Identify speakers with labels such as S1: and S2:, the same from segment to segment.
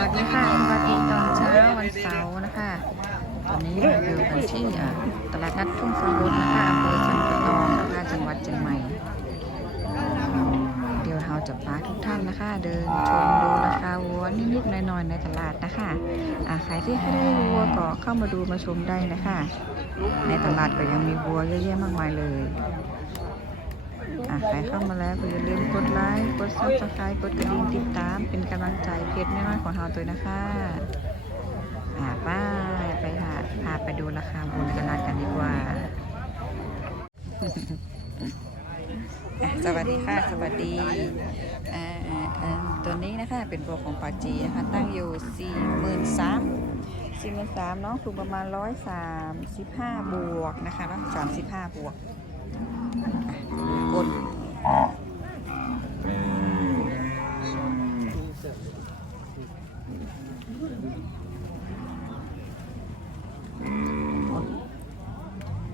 S1: วัสดีค่ะสวัสดีตอนเช้าวันเสาร์นะคะ ตอนนี้เราอยู่กันที่ตลาดนัดทุ่งสมุทรนะคะอำเภอสันปะตองนะคะจังหวัดเชียงใหม่ เดี๋ยวเราจะพาทุกท่านนะคะ เดินชมดูราคาวัวนิดๆหน่อยๆในตลาดนะคะใครที่ไม่ได้วัวก็เข้ามาดูมาชมได้นะคะ ในตลาดก็ยังมีวัวเยอะแยะมากมายเลย อะใครเข้ามาแล้วก็อย่าลืมกดไลค์ กดซับสไครต์กดกระดิ่งติดตาม เป็นกำลังใจเพจน้อยๆของเราตัวนะคะ อะไป้าไปค่ะพาไปดูราคาบนตลาดกันดีกว่า สวัสดีค่ะ สวัสดีอ่าอ่าตัวนี้นะคะเป็นโบของปาจีนะคะ ตั้งอยู่สี่หมื่นสามสี่หมื่นสามน้องถูกประมาณร้อยสามสิบห้าบวกนะคะร้อยสามสิบห้าบวก กด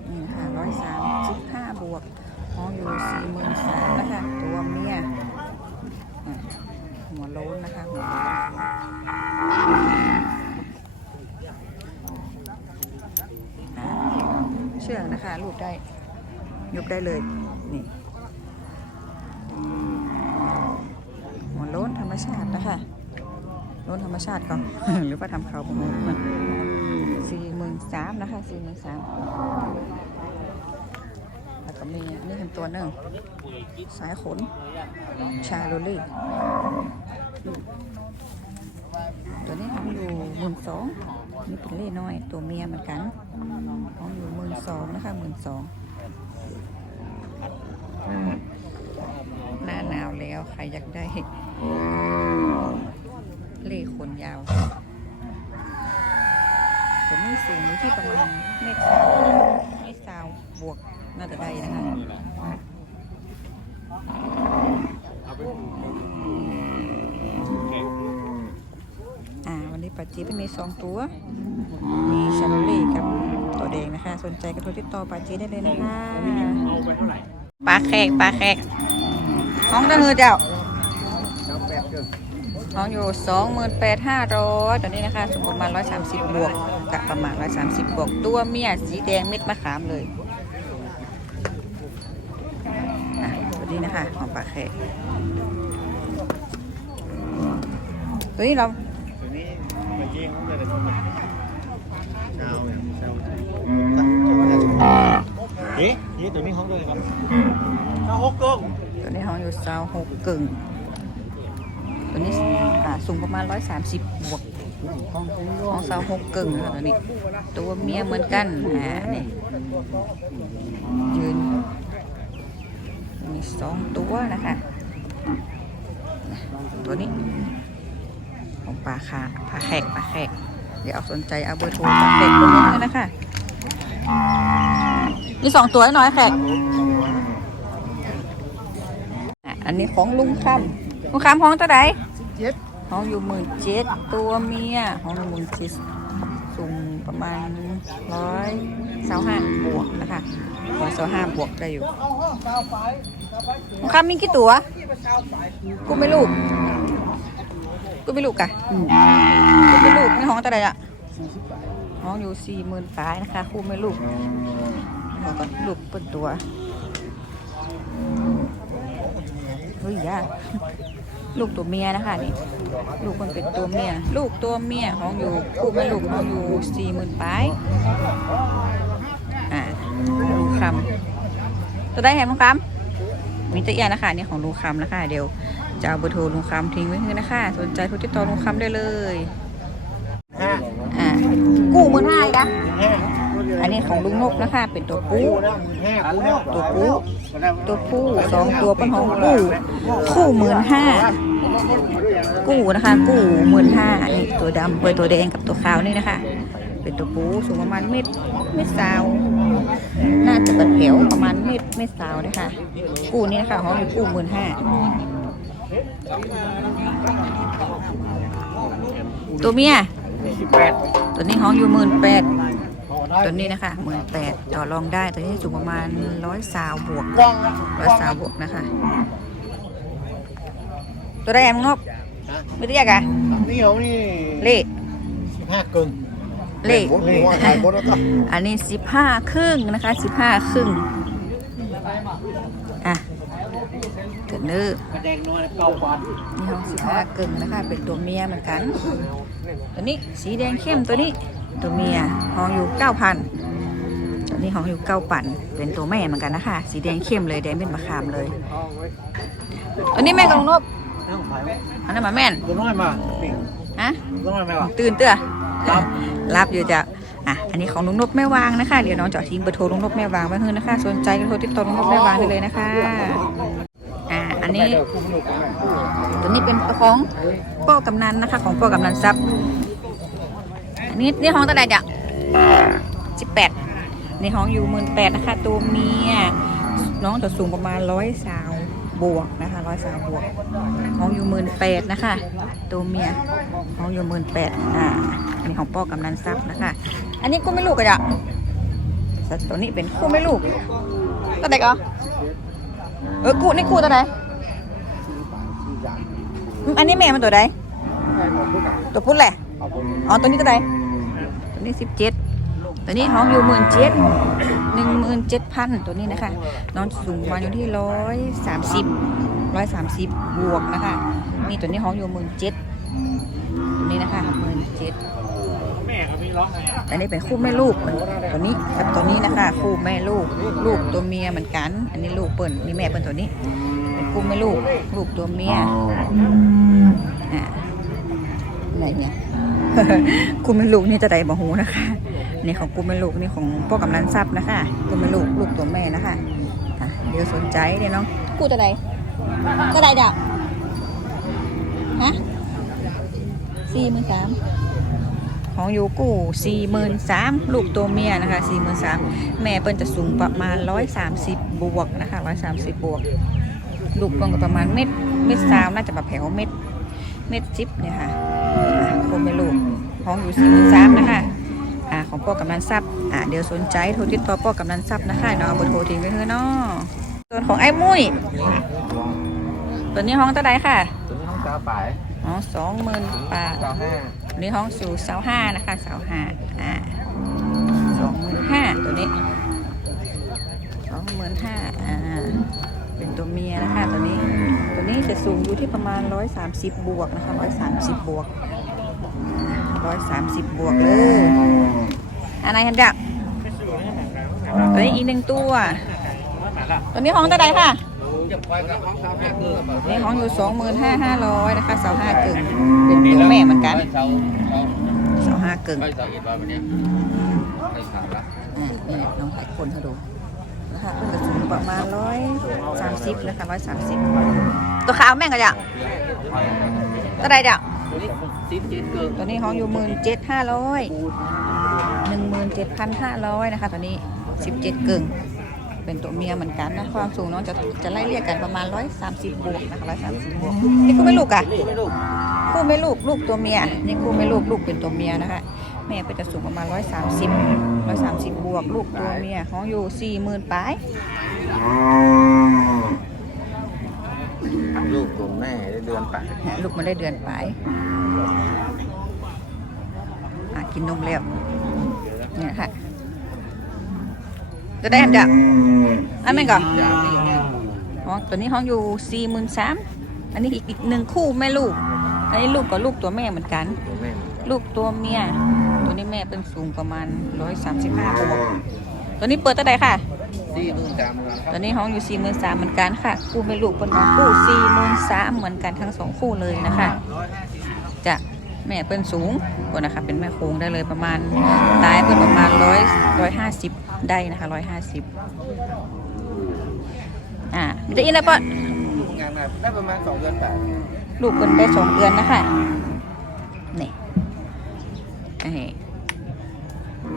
S1: นี่นะคะร้อยสามสิบห้าบวกหองอยู่สี่หมื่นสามนะคะ ตัวเมียหัวโล้นนะคะหัวโล้นเชื่องนะคะรูปได้ยกได้เลย นี่หัวโล้นธรรมชาตินะคะโล้นธรร มชาติก่อนหรือว่าทำเขาประมงมันสี่หมื่นสามนะคะสี่หมื่นสามแล้วก็มีนี่เป็นตัวหนึ่งสายขน ชาโรลี่ตัวนี้ทำอยู่หมื่นสองนี่เป็นเล่น้อย ตัวเมียเหมือนกันของอยู่หมื่นสองนะคะหมื่นสองหน้าหนาวแล้วใครอยากได้ เล่ขนยาวตัวนี้สูงอยู่ที่ประมาณเมตรสาวเมตรสาวบวกน่าจะได้นะคะอ่าวันนี้ปัจจีเป็นมีสองตัว มีชาโลลี่กับตัวแดงนะคะ สนใจก็โทรติดต่อปัจจีได้เลยนะคะปลาแขกปลาแขกห้องตะฮือเจ้า ห้องอยู่สองหมื่นแปดห้าร้อยตอนนี้นะคะสูงประมาณร้อยสามสิบบวกกะประมาณร้อยสามสิบบวก ตัวเมียสีแดงเม็ดมะขามเลยอะตัวนี้นะคะ ของปลาแขกตัวนี้เรา
S2: ตัวนี้เมื่อกี้เขาจะได้ชาวเนี่ยชาวเอ๊ะนี่ตัวนี้เขาเลยครับชาวฮกกง
S1: ตัวนี้ห้องอยู่สาวหกกึ่ง ตัวนี้อ่าสูงประมาณร้อยสามสิบบวกของสาวหกกึ่งค่ะตัวนี้ ตัวเมียเหมือนกันอ่านี่ยืนมีสองตัวนะคะ ตัวนี้ ของปลาคาปลาแขกปลาแขกเดี๋ยวเอาสนใจเอาเบอร์โทรปลาแขกตรงนี้เลยนะคะมีสองตัวน้อยแขกอะอันนี้ของลุงคำลุงคำของตัวไหน ห้องอยู่หมื่นเจ็ดตัวเมียห้องหมื่นเจ็ดสูงประมาณร้อยสาห้าบวกนะคะร้อยสาห้าบวกได้อยู่ลูกค้ามีกี่ตัวกูไม่ลูกกูไม่ลูกกะกูไม่ลูกในห้องตัวใดอะห้องอยู่สี่หมื่นปลายนะคะคู่ไม่ลูกเราก็ลูกเปิดตัวเฮ้ยยา ลูกตัวเมียนะคะนี่ลูกมันเป็นตัวเมีย ลูกตัวเมียของอยู่คู่แม่ลูกของอยู่สี่หมื่นปลายอ่าลุงคำตัวได้แหมลุงคำมีตัวเอียนะคะนี่ของลุงคำนะคะเดี๋ยวจะเอาเบอร์โทรลุงคำทิ้งไว้ให้นะคะ สนใจโทรติดต่อลุงคำได้เลย
S2: ห้า
S1: อ่ากู้หมื่นห้าอีกนะอันนี้ของลุงนกนะคะ เป็นตัวปู
S2: กู้นะหมื่นห้ากู้
S1: ตัวปูตัวผู้สองตัวเป็นของกู้คู่หมื่นห้า กู้นะคะ กู้หมื่นห้านี่ตัวดำเบอร์ตัวแดงกับตัวขาวนี่นะคะ เป็นตัวปูสูงประมาณเม็ดเม็ดสาว น่าจะเป็นแถวประมาณเม็ดเม็ดสาวนะคะ กู้นี่นะคะห้องอยู่กู้หมื่นห้าตัวเมียตัวนี้ห้องอยู่หมื่นแปดตัวนี้นะคะหมื่นแปดต่อรองได้ตัวนี้สูงประมาณร้อยสาวบวกร้อยสาวบวกนะคะ ตัวแรกมึงนบ
S2: ฮะ
S1: ไม่เรียกอะ
S2: นี่นี้เขานี่
S1: เล่
S2: สิบห้ากึ่ง
S1: เล่
S2: เล่ขายบดแล้วก็
S1: อันนี้สิบห้าครึ่งนะคะสิบห้าครึ่งอะเกิดเนื้อ
S2: แดงน้อยเก้าบาท
S1: นี่ห้องสิบห้ากึ่งนะคะ เป็นตัวเมียเหมือนกัน ตัวนี้สีแดงเข้มตัวนี้ ตัวเมียห้องอยู่เก้าพันตัวนี้ห้องอยู่เก้าปันเป็นตัวแม่เหมือนกันนะคะ สีแดงเข้มเลยแดงเป็นมะขามเลยตัวนี้แม่กองนบ
S2: นั่งขาย
S1: อันนั้นมาแม่น
S2: ตัวน้อยมาปิ่ง
S1: ฮะ
S2: ตัวน้อยไหมวะ
S1: ตื่นเตื้อ
S2: รับ
S1: รับอยู่จ้ะอะอันนี้ของลุงนบแม่วางนะคะ เดี๋ยวน้องจะทิ้งเบอร์โทรลุงนบแม่วางไว้ให้นะคะ สนใจก็โทรติดต่อลุงนบแม่วางได้เลยนะคะอ่าอันนี้ ตัวนี้เป็นของพ่อกำนันนะคะ ของพ่อกำนันทรัพย์อันนี้นี่ห้องเท่าไหร่จ้ะสิบแปดในห้องอยู่หมื่นแปดนะคะ ตัวเมียน้องจะสูงประมาณร้อยสาว บวกนะคะร้อยสาวบวกห้องอยู่หมื่นแปดนะคะ ตัวเมียห้องอยู่หมื่นแปดอ่าอันนี้ของพ่อกำนันทรัพย์นะคะ อันนี้กูไม่ลูกกันจ้ะสัตว์ตัวนี้เป็นคู่ไม่ลูกตัวไหนก็เออกูนี่กูตัวไหนอันนี้แม่มันตัวใดตัวพุทธแหละอ๋อตัวนี้ตัวใดตัวนี้สิบเจ็ดตัวนี้ห้องอยู่หมื่นเจ็ด หนึ่งหมื่นเจ็ดพันตัวนี้นะคะ น้องสูงมาอยู่ที่ร้อยสามสิบร้อยสามสิบบวกนะคะ นี่ตัวนี้ห้องอยู่หมื่นเจ็ดตัวนี้นะคะหมื่นเจ็ด
S2: แม่เขามีร้องไง
S1: อันนี้เป็นคู่แม่ลูก ตัวนี้กับตัวนี้นะคะ คู่แม่ลูก ลูกตัวเมียเหมือนกัน อันนี้ลูกเปิ่นนี่แม่เปิ่นตัวนี้เป็นคู่แม่ลูก ลูกตัวเมียอ่าไหนเนี่ยคู่แม่ลูกนี่จะได้บ่หูนะคะ นี่ของคู่แม่ลูกนี่ของพ่อกำนันทรัพย์นะคะคู่แม่ลูกลูกตัวแม่นะคะอะเดี๋ยวสนใจเดี๋ยวน้องคู่ตัวใดตัวใดเดี๋ยวฮะสี่หมื่นสามของยูกู้สี่หมื่นสามลูกตัวเมียนะคะสี่หมื่นสามแม่เปิ้นจะสูงประมาณร้อยสามสิบบวกนะคะร้อยสามสิบบวก ลูกเปิ้นก็ประมาณเม็ดเม็ดสาวน่าจะแบบแผวเม็ดเม็ดจิบเนี่ยค่ะอะคงไม่ลูกของอยู่สี่หมื่นสามนะคะอ่า ของพ่อกำนันทรัพย์อ่าเดี๋ยวสนใจโทรติดต่อพ่อกำนันทรัพย์นะคะเนาะเอาเบอร์โทรทิ้งไว้เถอะเนาะส่วนของไอ้มุ้ยตัวนี้ห้องเท่าไหรค่ะ
S2: ตัวนี้ห้องเก้าป่าย
S1: อ๋อสองหมื่นบาท
S2: เก้าห้า
S1: ตัวนี้ห้องสู่เสาห้านะคะเสาห้าอ่าสองหมื่นห้าตัวนี้สองหมื่นห้าอ่าเป็นตัวเมียนะคะตัวนี้ ตัวนี้จะสูงอยู่ที่ประมาณร้อยสามสิบบวกนะคะร้อยสามสิบบวกร้อยสามสิบบวกเลย อะไรกันจ๊ะตัวนี้อีกหนึ่งตัว ตัวนี้ห้องเท่าไรค่ะ
S2: ห้องเก้าห้าเกิน
S1: นี่ห้องอยู่สองหมื่นห้าห้าร้อยนะคะเสาห้ากึ่งเป็นตัวแม่เหมือนกัน
S2: เสาเสา
S1: เสาห้ากึ่ง
S2: ไม่เสาเอ็ดวันนี้ไม่ขาดละ
S1: อ่านี่ลองถ่ายคนเขาดูนะคะเพิ่งจะสูงประมาณร้อยสามสิบนะคะร้อยสามสิบตัวขาวแม่งก็จะตัวใดเดี๋ยว
S2: ตัวนี้สิบเจ็ก
S1: ตัวนี้ห้องอยู่หมื่นเจ็ดห้าร้อย หนึ่งหมื่นเจ็ดพันห้าร้อยนะคะตัวนี้สิบเจ็ดกึ่ง เป็นตัวเมียเหมือนกันนะ ความสูงน้องจะจะไล่เรียกกันประมาณร้อยสามสิบบวกนะคะร้อยสามสิบบวก นี่คู่ไม่ลูกอะ
S2: ไม่ลูก
S1: คู่ไม่ลูก ลูกตัวเมีย นี่คู่ไม่ลูก ลูกเป็นตัวเมียนะคะ แม่เป็นจะสูงประมาณร้อยสามสิบร้อยสามสิบบวก ลูกตัวเมียของอยู่สี่หมื่นปลาย
S2: ลูกตัวแม่ได้เดือนแปด
S1: ลูกมันได้เดือนปลายอะกินนมแล้ว เนี่ยค่ะ จะได้อันเดียวอันนั้นก่อนอ๋อตัวนี้ห้องอยู่สี่หมื่นสามอันนี้อีกอีกหนึ่งคู่แม่ลูก อันนี้ลูกกับลูกตัวแม่เหมือนกัน
S2: ตัวแม่
S1: ลูกตัวเมีย ตัวนี้แม่เป็นสูงประมาณร้อยสามสิบห้าบวกตัวนี้เปิดตั้งแต่ค่ะ
S2: สี่หมื่นสามพัน
S1: ตอนนี้ห้องอยู่สี่หมื่นสามเหมือนกันค่ะ คู่เป็นลูกเป็นน้องคู่สี่หมื่นสามเหมือนกันทั้งสองคู่เลยนะคะ จะแม่เป็นสูงกว่านะคะ เป็นแม่โค้งได้เลยประมาณตายเป็นประมาณร้อยร้อยห้าสิบได้นะคะร้อยห้าสิบอ่ามีแต่อินแล้วปะ
S2: ลูกงานมาได้ประมาณสองเดือนแปด
S1: ลูกเป็นได้สองเดือนนะคะนี่ไอ้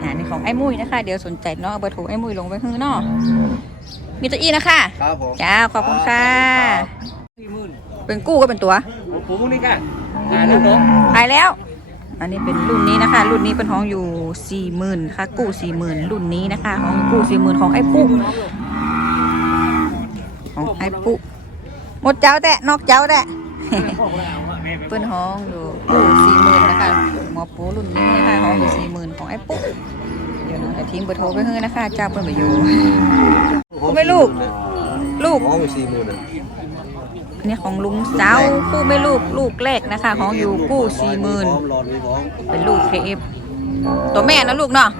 S1: อ่านี่ของไอ้มุ้ยนะคะ เดี๋ยวสนใจเนาะเอาเบอร์โทรไอ้มุ้ยลงไว้ข้างนอกมีตัวอีนะคะ
S2: ครับผม
S1: จ้าขอบคุณค่ะ
S2: สี่หมื่น
S1: เป็นกู้ก็เป็นตัว
S2: ผมพวกนี้กันอ่าแล้วเนาะ
S1: ขายแล้ว อันนี้เป็นรุ่นนี้นะคะ รุ่นนี้เป็นห้องอยู่สี่หมื่นค่ะ กู้สี่หมื่นรุ่นนี้นะคะของกู้สี่หมื่นของไอ้ปุ๊ของไอ้ปุ๊หมดเจ้าแต่นอกเจ้าแต่เปิ้นห้องอยู่กู้สี่ปูรุ่นนี้นะคะห้องอยู่สี่หมื่นของไอ้ปุ๊กเดี๋ยวน้องจะทิ้งเบอร์โทรไปให้นะคะเจ้าเปิ้ลไปอยู่คุณไม่ลูก ลูก
S2: ห้องอยู่สี่หมื่นเลย
S1: อันนี้ของลุงสาวคู่ไม่ลูกลูกแรกนะคะ ของอยู่กู้สี่หมื่น
S2: พร้อมรอนไว้พร้อม
S1: เป็นลูกเคฟตัวแม่นะลูกเนาะ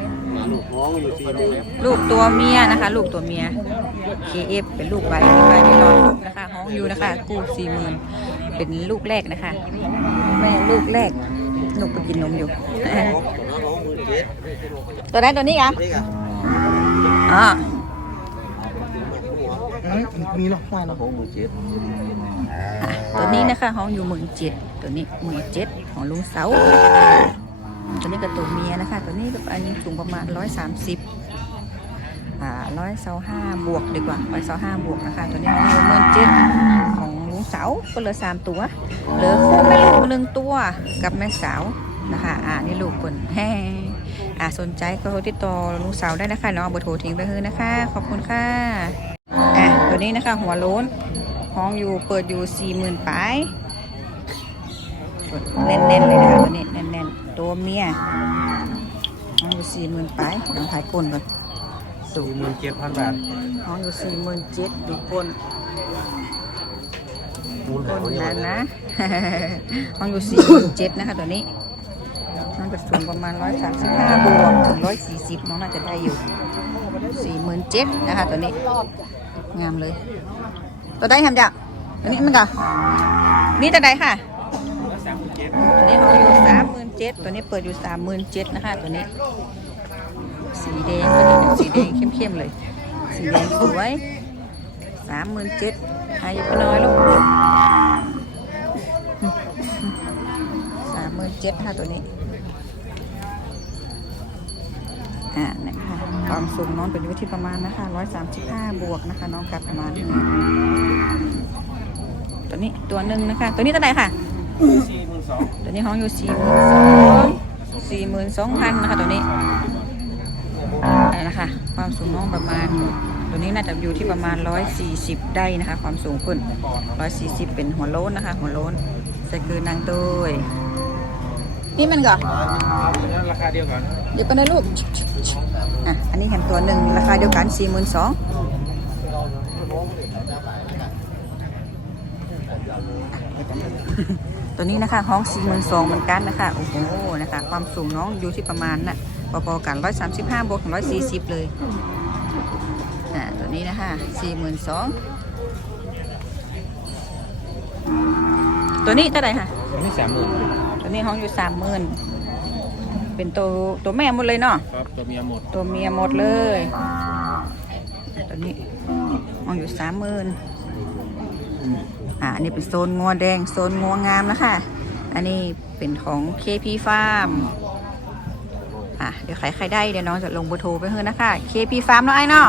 S2: ลูกห้องอยู่สี่หมื่น
S1: ลูกตัวเมียนะคะ ลูกตัวเมีย KF เป็นลูกใบใบไม่รอดนะคะห้องอยู่นะคะ กู้สี่หมื่นเป็นลูกแรกนะคะ แม่ลูกแรกลูกไปกินนมอยู่
S2: ห้องหมื่นเจ็ด
S1: ตัวนั้นตัวนี้อะ
S2: นี่กัน
S1: อ๋อ
S2: มีหรอได้แล้วห้องหมื่นเจ็ด
S1: ตัวนี้นะคะห้องอยู่หมื่นเจ็ดตัวนี้หมื่นเจ็ดของลุงเสาตัวนี้ก็ตัวเมียนะคะ ตัวนี้ก็อันนี้สูงประมาณร้อยสามสิบอ่าร้อยเสาห้าบวกดีกว่าร้อยเสาห้าบวกนะคะ ตัวนี้ของอยู่หมื่นเจ็ดของลุงเสาก็เหลือสามตัวเหลือคู่แม่ลูกหนึ่งตัวกับแม่สาวนะคะอ่านี่ลูกคนแฮ่อ่าสนใจก็โทรติดต่อลุงเสาได้นะคะเนาเอาเบอร์โทรทิ้งไปให้นะคะ ขอบคุณค่ะอะตัวนี้นะคะหัวโล้น ห้องอยู่เปิดอยู่สี่หมื่นปลายแน่นๆเลยนะคะตัวนี้แน่นๆตัวเมียห้องอยู่สี่หมื่นปลายลองถ่ายก้นก่อน
S2: สี่หมื่นเจ็ดพันบาท
S1: ห้องอยู่สี่หมื่นเจ็ดดูก้น
S2: มูล
S1: ก้
S2: หานเย
S1: นั้
S2: อะ
S1: น
S2: เลย
S1: นะห้องอยู่สี่หมื่นเจ็ดนะคะตัวนี้น้องจะสูงประมาณร้อยสามสิบห้าบวกถึงร้อยสี่สิบน้องน่าจะได้อยู่สี่หมื่นเจ็ดนะคะตัวนี้ งามเลย ตัวได้ทำจ้ะตัวนี้มันก่ะนี่ตัวใดค่ะตัวนี้เขาอยู่สามหมื่นเจ็ดตัวนี้เปิดอยู่สามหมื่นเจ็ดนะคะตัวนี้ สีแดงก็จะเป็นสีแดงเข้มๆเลย สีแดงสวยสามหมื่นเจ็ดอายุก็น้อยลูกสามหมื่นเจ็ดค่ะตัวนี้ อ่าเนี่ยค่ะความสูงน้องเป็นอยู่ที่ประมาณนะคะร้อยสามสิบห้าบวกนะคะ น้องกลับประมาณนี้ตัวนี้ตัวหนึ่งนะคะ ตัวนี้เท่าไหร่ค่ะ
S2: สี่หมื่นสอง
S1: ตัวนี้ห้องอยู่สี่หมื่นสองสี่หมื่นสองพันนะคะตัวนี้นะคะความสูงน้องประมาณ ตัวนี้น่าจะอยู่ที่ประมาณร้อยสี่สิบได้นะคะ ความสูงขึ้นร้อยสี่สิบเป็นหัวโล้นนะคะ หัวโล้นใส่คือนางโดย นี่มันก่อน
S2: ราคาเดียวกัน
S1: เดี๋ยวไปนะลูกอะอันนี้แถมตัวหนึ่งราคาเดียวกันสี่หมื่นสองตัวนี้นะคะห้องสี่หมื่นสองเหมือนกันนะคะโอ้โหนะคะ ความสูงน้องอยู่ที่ประมาณน่ะพอๆกันร้อยสามสิบห้าบวกร้อยสี่สิบเลยอ่าตัวนี้นะคะสี่หมื่นสองตัวนี้เท่าไหร่คะตัว
S2: นี่สามหมื่น
S1: ตัวนี้ห้องอยู่สามหมื่นเป็นตัวตัวแม่หมดเลยเนาะ
S2: ครับตัวเมียหมด
S1: ตัวเมียหมดเลยตัวนี้ห้องอยู่สามหมื่นอ่าอันนี้เป็นโซนงัวแดงโซนงัวงามนะคะอันนี้เป็นของ KP Farm อะเดี๋ยวใครใครได้เดี๋ยวน้องจะลงเบอร์โทรไปเพื่อนนะคะ KP Farm เนาะไอ้เนาะ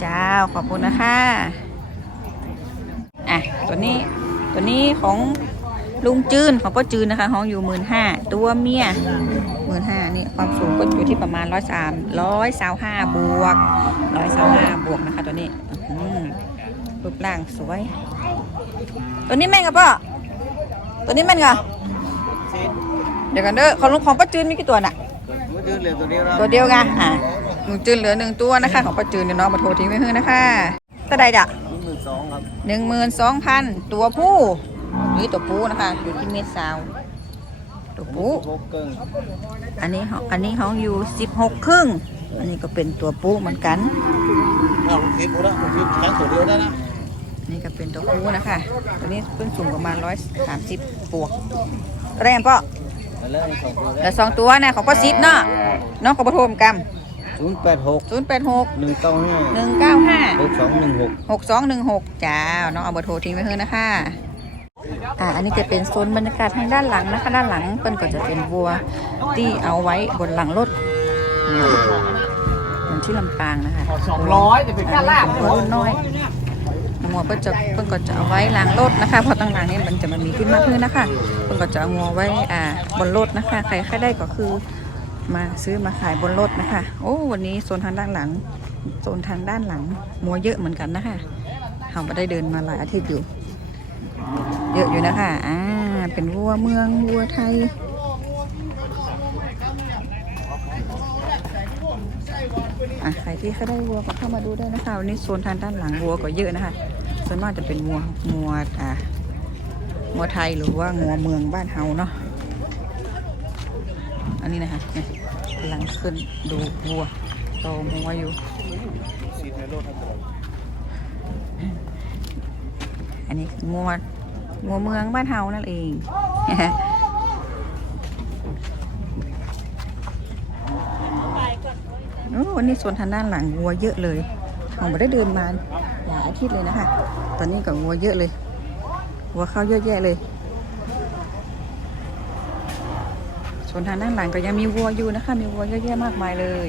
S1: เจ้าขอบคุณนะคะอะตัวนี้ตัวนี้ของ ลุงจืนของป้าจืนนะคะห้องอยู่หมื่นห้าตัวเมียหมื่นห้านี่ความสูงก็อยู่ที่ประมาณร้อยสามร้อยสาวห้าบวกร้อยสาวห้าบวกนะคะตัวนี้อื้อหือรูปร่างสวย ตัวนี้แม่นกับพ่อตัวนี้แม่นกับเดี๋ยวกันเด้อของลุงของป้าจืนมีกี่ตัวน่ะ
S2: ไม่ดื้อเลยตัวเดียวนะ
S1: ตัวเดียวกันอะลุงจืนเหลือหนึ่งตัวนะคะของป้าจืนเดี๋ยวน้องมาโทรทิ้งไว้ให้นะคะตะไดจ้ะ
S2: หมื่นสองครับ
S1: หนึ่งหมื่นสองพันตัวผู้ นี่ตัวผู้นะคะ อยู่ที่เมตรสาว ตัวผู้
S2: หกเกิน
S1: อันนี้เขาอันนี้เขาอยู่สิบหกครึ่ง อันนี้ก็เป็นตัวผู้เหมือนกัน
S2: เอาคลิปหมดแล้วคลิปแค่ตัวเดียวได้นะ
S1: นี่ก็เป็นตัวผู้นะคะ ตัวนี้เพิ่งสูงประมาณร้อยสามสิบบวกแรมปะ
S2: แต่เริ่มสองตัว
S1: แต่สองตัวนะของป้าซิดเนาะน้องกับปฐมกรรม
S2: ศูนย์แปดหก
S1: ศูนย์แปดหก
S2: หนึ่งเก้าห้า
S1: หนึ่งเก้าห้า
S2: หกสองหนึ่งหก
S1: หกสองหนึ่งหกจ้าน้องเอาเบอร์โทรทิ้งไว้ให้นะคะ อ่าอันนี้จะเป็นโซนบรรยากาศทางด้านหลังนะคะ ด้านหลังเปิ้นก็จะเป็นวัวที่เอาไว้บนหลังรถเหมือนที่ลำปางนะคะ
S2: สองร้อยจะเป็น
S1: อันนี้เป็นวัวรุ่นน้อยงัวเปิ้นจะเปิ้นก็จะเอาไว้หลังรถนะคะเพราะตั้งหลังนี้มันจะมันมีขึ้นมากขึ้นนะคะเปิ้นก็จะเอางัวไว้อ่าบนรถนะคะ ใครใครได้ก็คือมาซื้อมาขายบนรถนะคะ โอ้วันนี้โซนทางด้านหลังโซนทางด้านหลังมัวเยอะเหมือนกันนะคะเราไม่ได้เดินมาหลายอาทิตย์อยู่ เยอะอยู่นะคะอ่าเป็นวัวเมืองวัวไทยอะใครที่เขาได้วัวก็เข้ามาดูได้นะคะวันนี้โซนทางด้านหลังวัวก็เยอะนะคะส่วนมากจะเป็นวัววัวอะวัวไทยหรือว่างัวเมืองบ้านเฮาเนาะอันนี้นะคะกำลังขึ้นดูวัวโตมัวอยู่อันนี้งัว งัวเมืองบ้านเฮานั่นเองโอ้วันนี้โซนทางด้านหลังวัวเยอะเลยผมไม่ได้เดินมาหลายอาทิตย์เลยนะคะ ตอนนี้ก็วัวเยอะเลย วัวเข้าเยอะแยะเลยโซนทางด้านหลังก็ยังมีวัวอยู่นะคะ มีวัวเยอะแยะมากมายเลย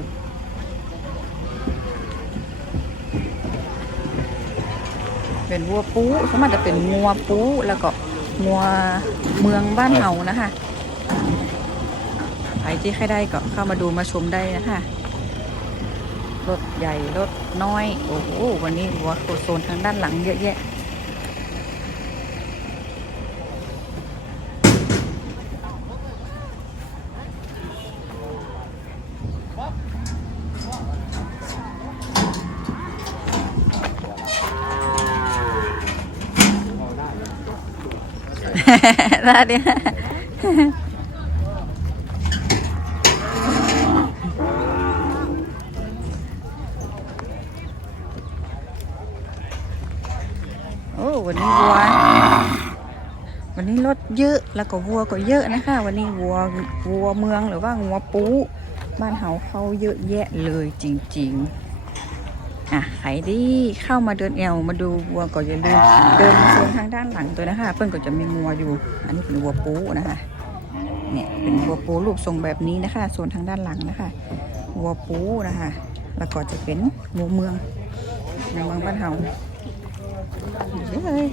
S1: เป็นวัวปูสามารถจะเป็นงัวปูแล้วก็งัวเมืองบ้านเฮานะคะใครที่ใครได้ก็เข้ามาดูมาชมได้นะคะรถใหญ่รถน้อย โอ้โหวันนี้วัวโซนทางด้านหลังเยอะแยะ ได้เนี่ยโอ้วันนี้วัว วันนี้รถเยอะแล้วก็วัวก็เยอะนะคะ วันนี้วัววัวเมืองหรือว่างัวปูบ้านเฮาเขาเยอะแยะเลยจริง ๆ อะใครที่เข้ามาเดินแอวมาดูวัวก็อย่าลืมเดินโซนทางด้านหลังตัวนะคะ เพื่อนก็จะมีงัวอยู่ อันนี้เป็นวัวปูนะคะเนี่ยเป็นวัวปูรูปทรงแบบนี้นะคะโซนทางด้านหลังนะคะวัวปูนะคะ แล้วก็จะเป็นวัวเมืองในเมืองบ้านเฮาเยอะเลย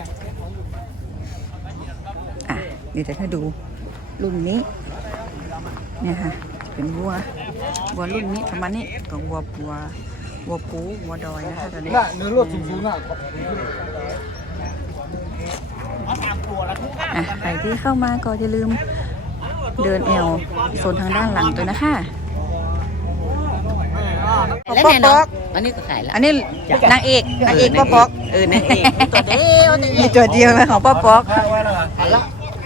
S1: อะ เดี๋ยวจะให้ดูรุ่นนี้เนี่ยค่ะจะเป็นวัววัวรุ่นนี้ประมาณนี้กับวัววัววัวปูวัวดอยนะคะตอนนี้
S2: น่ะเนื้อรถสูงๆน่ะ
S1: อะใครที่เข้ามาก็อย่าลืมเดินแอวโซนทางด้านหลังตัวนะคะ
S3: แล้วไงน้องอันนี้ก็ขายแล้ว
S1: อันนี้นางเอกนางเอกป๊อปอก
S3: เออนางเอกตัวเดียว
S1: มีตัวเดียวเลยของป๊อปอก
S2: ข้างไว้แล้วเหรอ
S3: ขายละ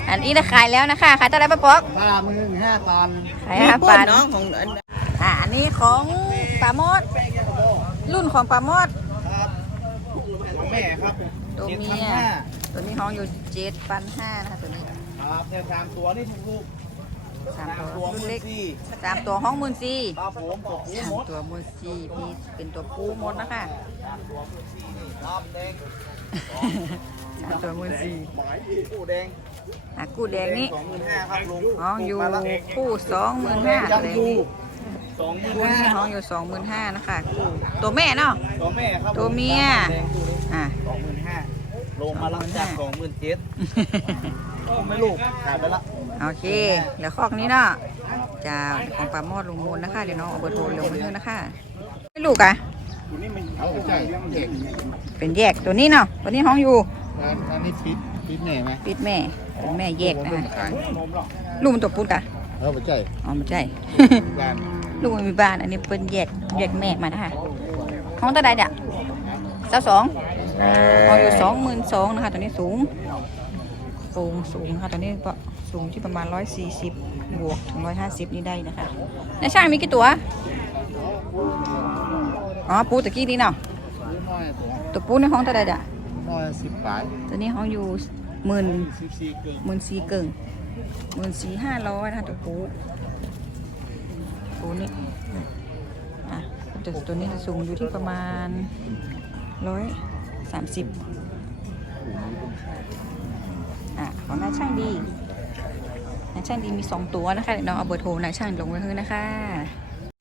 S1: อันนี้นะขายแล้วนะคะขายตัวไหนป๊อปอก
S2: ห้ามือห้าตัน
S1: ขายห้าปัน
S3: น้องของ
S1: อะอันนี้ของปราโมด รุ่นของปราโมด
S2: ครับแม่ครับ
S1: ตัวเมีย
S2: จ็ดพันห้า
S1: ตัวนี้ห้องอยู่เจ็ดพันห้านะคะตัวนี้
S2: ครับแต่สามตัวนี่ถูกลูก
S1: สามตัว
S2: ตัว
S1: รุ่น
S2: มือ
S1: เล็ก
S2: สี่
S1: สามตัวห้องหมื่นสี่
S2: ครับผมตัวผู้
S1: สาม
S2: มด
S1: ตัวหมื่นสี่มีเป็นตัวปูหมดนะคะ
S2: ครับแดง
S1: สามตัวหมื่นสี่
S2: หมายผู้แดง
S1: อะกู้แดงนี้
S2: สองหมื่นห้าครับลุง
S1: ห้องอยู่
S2: มาละ
S1: คู่สองหมื่น
S2: แด
S1: ห้าง
S2: ยัง
S1: เลย
S2: อยู่สองหมื่น
S1: คู่
S2: ห้า
S1: นี้ห้องอยู่สองหมื่นห้านะคะคู่ตัวแม่เนาะ
S2: ตัวแม่ครับ
S1: ตัวเมีย
S2: แดงตัวนี้
S1: อะ
S2: สองหมื่นห้าลงมาลังจากสองหมื่นเจ็ดไม่ลูกขายไปละ
S1: โอเคเหลือคอกนี้เนาะจะของปลาหมอดลุงมูลนะคะเดี๋ยวน้องเอาเบอร์โทรลงมาให้นะคะไม่ลูกอะ
S2: ตัวนี้มันเอาใช่เด็ก
S1: เป็นแยกตัวนี้เนาะตัวนี้ห้องอยู่
S2: อันนี้ปิดปิดแน่ไหม
S1: ปิดแม่ เป็นแม่แยกนะคะ
S2: ขายนมหรอ
S1: ลูกมันตัวปุ๊ดอะ
S2: เออไม่ใช่
S1: อ๋อไม่ใช่
S2: บ้าน
S1: ลูกมันมีบ้าน อันนี้เป็นแยกแยกแม่มานะคะห้องตาใดเนี่ยเจ้าสองห้องอยู่สองหมื่นสองนะคะตัวนี้สูง สูงสูงนะคะตัวนี้ก็สูงที่ประมาณร้อยสี่สิบบวกถึงร้อยห้าสิบนี่ได้นะคะในช่างมีกี่ตัวอ๋อปูตะกี้นี่เนาะ
S2: น้อยตัว
S1: ตัวปูในห้องตาใดเนี่ย
S2: น้อยสิบปลาย
S1: ตัวนี้ห้องอยู่ หมื่น
S2: สิบสี่เกิน
S1: หมื่นสี่เกิงหมื่นสี่ห้าร้อยนะคะตัวปูปูนี่อะตัวตัวนี้จะสูงอยู่ที่ประมาณร้อยสามสิบอะของนายช่างดีนายช่างดีมีสองตัวนะคะเดี๋ยวน้องเอาเบอร์โทรนายช่างลงไว้ให้นะคะ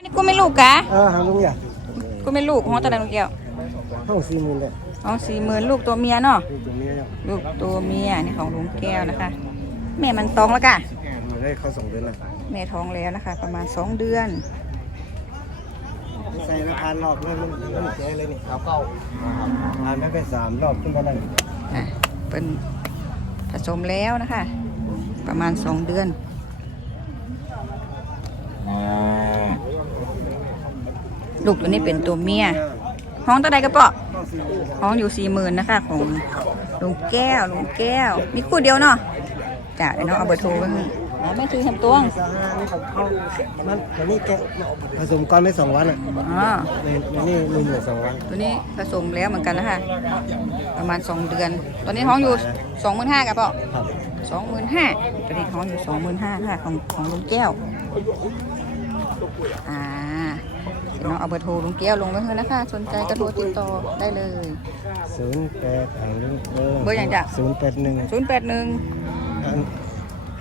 S1: นี่กูไม่ลูกกะ
S4: เออหาลุงอยาก
S1: กูไม่ลูกห้องตะไดลูกแก้ว
S4: ห้องสี่หมื่นเลย
S1: ห้องสี่หมื่นลูกตัวเมียเนาะ
S4: ดูตรงนี้แล้ว
S1: ลูกตัวเมียนี่ของลุงแก้วนะคะ แม่มันท้องแล้วกะ
S4: มันได้เข้าสองเดือนแล้ว
S1: แม่ท้องแล้วนะคะ ประมาณสองเดือน
S4: ใส่ราคารอบเลยมันมันแก่เลยนี่เอาเก้าผ่านไปไปสามรอบขึ้นมาแล้วนี่
S1: อะเป็นผสมแล้วนะคะ ประมาณสองเดือนลูกตัวนี้เป็นตัวเมียห้องตัวใดกระเปาะห้องอยู่สี่หมื่นนะคะ ของ ลุงแก้วลุงแก้ว มีคู่เดียวเนาะจ้ะเดี๋ยวน้องเอาเบอร์โทรไว้ให้อ่าแม่ชื่อแฮมตวง
S4: สหานี่เขาเข้ามันตอนนี้แกะผสมก้อนไม่สองวันอะ
S1: อ๋อ
S4: ในในนี่ลุมเหลือสองวัน
S1: ตัวนี้ผสมแล้วเหมือนกันนะคะประมาณสองเดือน ตอนนี้ห้องอยู่สองหมื่นห้ากับเปาะ
S4: ครับ
S1: สองหมื่นห้าตัวนี้ห้องอยู่สองหมื่นห้าค่ะของของลุงแก้ว อ่าเดี๋ยว น้องเอาเบอร์โทรลุงแก้วลงไว้ให้นะคะ สนใจก็โทรติดต่อได้เลย
S4: ศูนย์แปดอ่างลูกเบอร์
S1: เบอร์อย่างจ้ะ
S4: ศูนย์แปดหนึ่ง
S1: ศูนย์แปดหนึ่ง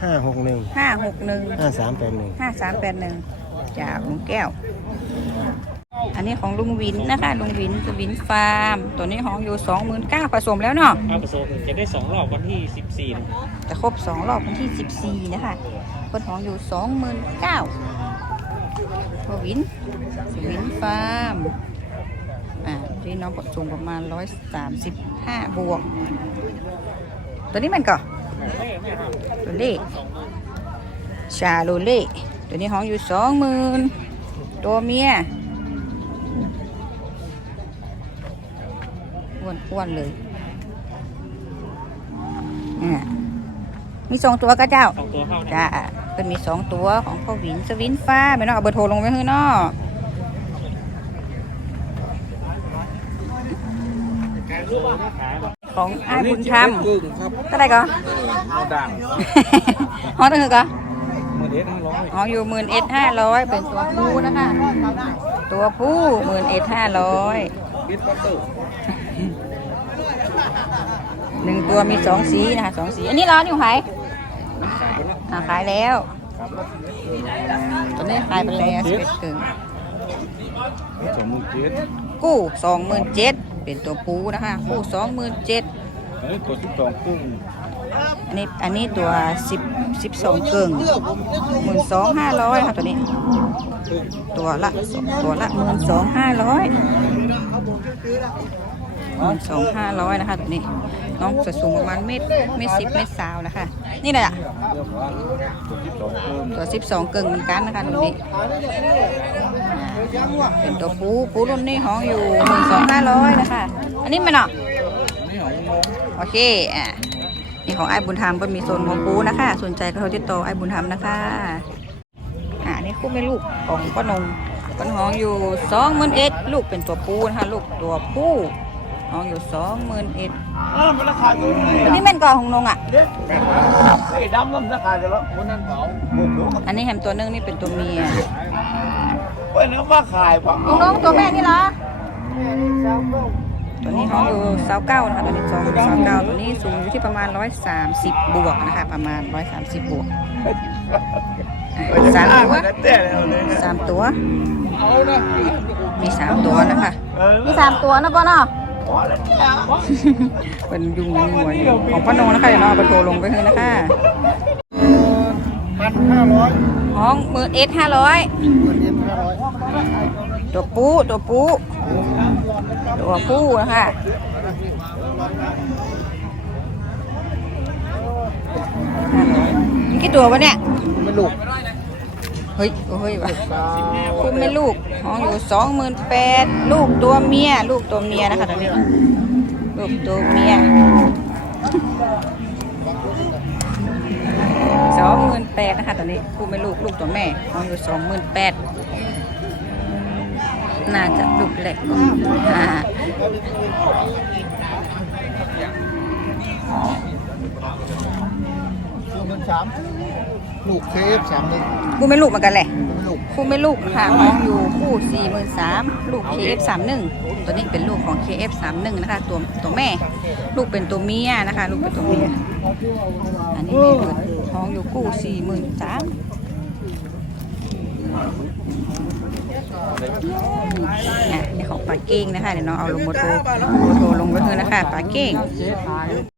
S4: ห้าหกหนึ่ง
S1: ห้าหกหนึ่ง
S4: ห้าสามแปดหนึ่ง
S1: ห้าสามแปดหนึ่งจากลุงแก้ว อันนี้ของลุงวินนะคะ ลุงวินสวินฟาร์ม ตัวนี้ห้องอยู่สองหมื่นเก้าผสมแล้วเนาะ
S5: เอาผสมจะได้สองรอบวันที่14นะ
S1: จะครบสองรอบวันที่สิบสี่นะคะคนห้องอยู่ สองหมื่นเก้าตัววินสวินฟาร์มอ่าที่น้องกดสูงประมาณร้อยสามสิบห้าบวก ตัวนี้มันก่อตัวเล่ชาโลเล่ตัวนี้ห้องอยู่สองหมื่นตัวเมียอ้วนอ้วนๆเลยเนี่ยมีสองตัวก็เจ้า
S5: สองตัวเข้านะ
S1: จ้า เป็นมีสองตัวของพ่อวินสวินฟ้าไม่ต้องเอาเบอร์โทรลงไว้ให้เนาะของอ้ายบุญธรรม
S2: กึ่งครับ
S1: ก็ได้ก็
S2: เอาดัง
S1: ห้องตั้งคือก็
S2: มือเด็ดห้าร้อย
S1: ห้องอยู่หมื่นเอ็ดห้าร้อยเป็นตัวผู้นะคะ ตัวผู้หมื่นเอ็ดห้าร้อย
S2: บิดปัตเตอร์
S1: หนึ่งตัวมีสองสีนะคะสองสี อันนี้ร้านอยู่ไหนอ่า ขายแล้วตัวนี้ขายไปแล้วสิบเอ็ดตึง
S2: สองหมื่นเจ็ด
S1: กู้สองหมื่นเจ็ดเป็นตัวปูนะคะกู้สองหมื่นเจ็ด
S2: อันนี้ตัวที่สองกึ่ง
S1: อันนี้อันนี้ตัวสิบสิบสองเกิงหมื่นสองห้าร้อยค่ะตัวนี้ ตัวละตัวละหมื่นสองห้าร้อย หมื่นสองห้าร้อยนะคะตัวนี้น้องจะสูงประมาณเมตรเมตรสิบเมตรสาวนะคะ นี่แหละ
S2: ตัวที่สองกึ่ง
S1: ตัวสิบสองเกิงเหมือนกันนะคะตัวนี้เป็นตัวปูปูรุ่นนี้ห้องอยู่หมื่นสองห้าร้อยนะคะ อันนี้มันเนาะ
S2: อันนี้ของงง
S1: โอเคอะนี่ของไอ้บุญธรรมก็มีโซนของปูนะคะ สนใจก็โทรติดต่อไอ้บุญธรรมนะคะอ่านี่คู่แม่ลูกของป้านงป้านห้องอยู่สองหมื่นเอ็ดลูกเป็นตัวปูนะคะลูกตัวผู้ ห้องอยู่สองหมื่นเอ็ด
S2: อ้าวมันราคาอยู่ไหน
S1: อันนี้แม่นก่อของนงอะ
S2: ไอ้ดำนั่นราคาจะแล้วคนนั้นเผาโอ้โห
S1: อันนี้แฮมตัวหนึงนี่เป็นตัวเมีย
S2: เว้ยนึกว่าขายปะ
S1: ของน้องตัวแม่นี่เหรอตัวนี้ห้องอยู่สาวเก้านะคะตัวนี้สองสาวเก้าตัวนี้สูงอยู่ที่ประมาณร้อยสามสิบบวกนะคะประมาณร้อยสามสิบบวกอะสามตัว
S2: เต้เลยเลยนะ
S1: สามตัว
S2: เอานะ
S1: มีสามตัวนะคะ
S2: เออ
S1: มีสามตัวนะป้าเนาะ
S2: พอแล้ว เนี่ย
S1: เป็นยุงในหัวอยู่ของป้านงนะคะเดี๋ยวน้องเอาไปโทรลงไปให้นะคะ
S4: พันห้าร้อย
S1: ห้องหมื่นเอ็ดห้าร้อย
S4: เงินเย็นห้าร้อย
S1: ตัวปูตัวปูตัวปูนะคะมีกี่ตัววะเนี่ย
S4: ไม่ลูก
S1: เฮ้ยโอ้เฮ้ยวะคุณไม่ลูกห้องอยู่สองหมื่นแปดลูกตัวเมีย ลูกตัวเมียนะคะตอนนี้ลูกตัวเมียสองหมื่นแปดนะคะตอนนี้คู่ไม่ลูกลูกตัวแม่ห้องอยู่สองหมื่นแปดน่าจะลูกเล็กกว่าอ่า
S4: เงินสาม ลูกเคฟสามหนึ่ง
S1: คู่ไม่ลูกเหมือนกันแหละ
S4: ไม่ลูก
S1: คู่ไม่ลูกค่ะห้องอยู่คู่สี่หมื่นสามลูก KF สามหนึ่งตัวนี้เป็นลูกของ KF สามหนึ่งนะคะตัวตัวแม่ ลูกเป็นตัวเมียนะคะ ลูกเป็นตัวเมียอันนี้แม่เปิดห้องอยู่คู่สี่หมื่นสามเนี่ยนี่ของปลาเก้งนะคะเดี๋ยวน้องเอาลงโมโทรโมโทรลงไว้เถอะนะคะปลาเก้ง